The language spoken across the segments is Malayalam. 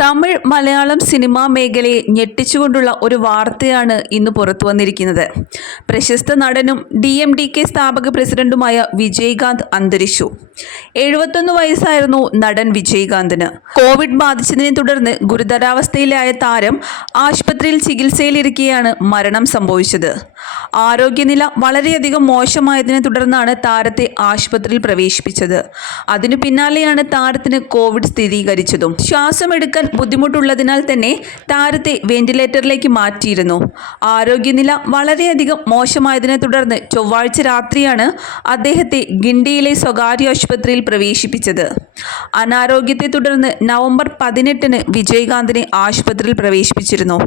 തമിഴ് മലയാളം സിനിമാ മേഖലയെ ഞെട്ടിച്ചുകൊണ്ടുള്ള ഒരു വാർത്തയാണ് ഇന്ന് പുറത്തു വന്നിരിക്കുന്നത്. പ്രശസ്ത നടനും ഡി എം ഡി കെ സ്ഥാപക പ്രസിഡന്റുമായ വിജയകാന്ത് അന്തരിച്ചു. എഴുപത്തൊന്ന് വയസ്സായിരുന്നു നടൻ വിജയകാന്തിന്. കോവിഡ് ബാധിച്ചതിനെ തുടർന്ന് ഗുരുതരാവസ്ഥയിലായ താരം ആശുപത്രിയിൽ ചികിത്സയിലിരിക്കെയാണ് മരണം സംഭവിച്ചത്. ആരോഗ്യനില വളരെയധികം മോശമായതിനെ തുടർന്നാണ് താരത്തെ ആശുപത്രിയിൽ പ്രവേശിപ്പിച്ചത്. അതിനു പിന്നാലെയാണ് താരത്തിന് കോവിഡ് സ്ഥിരീകരിച്ചതും. ശ്വാസമെടുക്കാൻ ബുദ്ധിമുട്ടുള്ളതിനാൽ തന്നെ താരത്തെ വെന്റിലേറ്ററിലേക്ക് മാറ്റിയിരുന്നു. ആരോഗ്യനില വളരെയധികം മോശമായതിനെ തുടർന്ന് ചൊവ്വാഴ്ച രാത്രിയാണ് അദ്ദേഹത്തെ ഗിണ്ടിയിലെ സ്വകാര്യ ആശുപത്രിയിൽ പ്രവേശിപ്പിച്ചത്. അനാരോഗ്യത്തെ തുടർന്ന് നവംബർ പതിനെട്ടിന് വിജയകാന്തിനെ ആശുപത്രിയിൽ പ്രവേശിപ്പിച്ചിരുന്നു.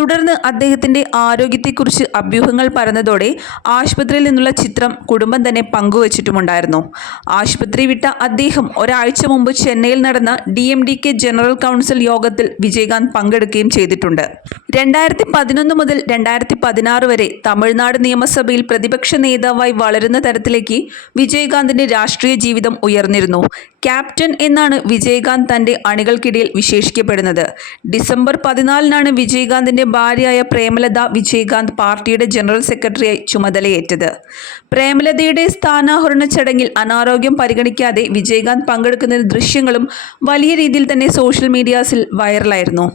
തുടർന്ന് അദ്ദേഹത്തിന്റെ ആരോഗ്യത്തെക്കുറിച്ച് അഭ്യൂഹങ്ങൾ പരന്നതോടെ ആശുപത്രിയിൽ നിന്നുള്ള ചിത്രം കുടുംബം തന്നെ പങ്കുവച്ചിട്ടുമുണ്ടായിരുന്നു. ആശുപത്രി വിട്ട അദ്ദേഹം ഒരാഴ്ച മുമ്പ് ചെന്നൈയിൽ നടന്ന D M D K general council യോഗത്തിൽ വിജയകാന്ത് പങ്കെടുക്കുകയും ചെയ്തിട്ടുണ്ട്. രണ്ടായിരത്തി പതിനൊന്ന് മുതൽ രണ്ടായിരത്തി പതിനാറ് വരെ തമിഴ്നാട് നിയമസഭയിൽ പ്രതിപക്ഷ നേതാവായി വളരുന്ന തരത്തിലേക്ക് വിജയകാന്തിന്റെ രാഷ്ട്രീയ ജീവിതം ഉയർന്നിരുന്നു. ക്യാപ്റ്റൻ എന്നാണ് വിജയകാന്ത് തന്റെ അണികൾക്കിടയിൽ വിശേഷിക്കപ്പെടുന്നത്. ഡിസംബർ പതിനാലിനാണ് വിജയകാന്തിന്റെ ഭാര്യയായ പ്രേമലത വിജയകാന്ത് പാർട്ടിയുടെ ജനറൽ സെക്രട്ടറിയായി ചുമതലയേറ്റത്. പ്രേമലതയുടെ സ്ഥാനാഹരണ ചടങ്ങിൽ അനാരോഗ്യം പരിഗണിക്കാതെ വിജയകാന്ത് പങ്കെടുക്കുന്ന ദൃശ്യങ്ങളും വലിയ രീതിയിൽ തന്നെ സോഷ്യൽ മീഡിയാസിൽ വൈറലായിരുന്നു.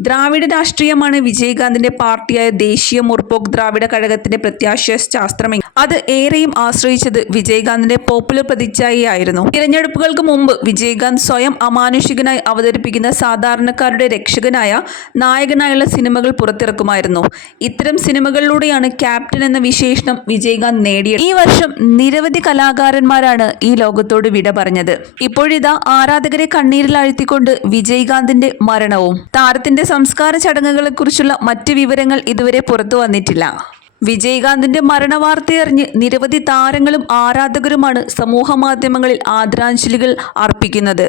ദ്രാവിഡ രാഷ്ട്രീയമാണ് വിജയകാന്തിന്റെ പാർട്ടിയായ ദേശീയ മുർപോക് ദ്രാവിഡ കഴകത്തിന്റെ പ്രത്യാശ ശാസ്ത്രമെങ്കിൽ അത് ഏറെയും ആശ്രയിച്ചത് വിജയകാന്തിന്റെ പോപ്പുലർ പ്രതിച്ഛായയായിരുന്നു. തിരഞ്ഞെടുപ്പുകൾക്ക് മുമ്പ് വിജയകാന്ത് സ്വയം അമാനുഷികനായി അവതരിപ്പിക്കുന്ന സാധാരണക്കാരുടെ രക്ഷകനായ നായകനായുള്ള സിനിമകൾ പുറത്തിറക്കുമായിരുന്നു. ഇത്തരം സിനിമകളിലൂടെയാണ് ക്യാപ്റ്റൻ എന്ന വിശേഷണം വിജയകാന്ത് നേടിയത്. ഈ വർഷം നിരവധി കലാകാരന്മാരാണ് ഈ ലോകത്തോട് വിട പറഞ്ഞത്. ഇപ്പോഴിതാ ആരാധകരെ കണ്ണീരിൽ കണ്ണീരിലാഴ്ത്തിക്കൊണ്ട് വിജയകാന്തിന്റെ മരണവും. താരത്തിന്റെ സംസ്കാര ചടങ്ങുകളെക്കുറിച്ചുള്ള മറ്റ് വിവരങ്ങൾ ഇതുവരെ പുറത്തു വന്നിട്ടില്ല. വിജയകാന്തിന്റെ മരണവാർത്തയറിഞ്ഞ് നിരവധി താരങ്ങളും ആരാധകരുമാണ് സമൂഹ മാധ്യമങ്ങളിൽ ആദരാഞ്ജലികൾ അർപ്പിക്കുന്നത്.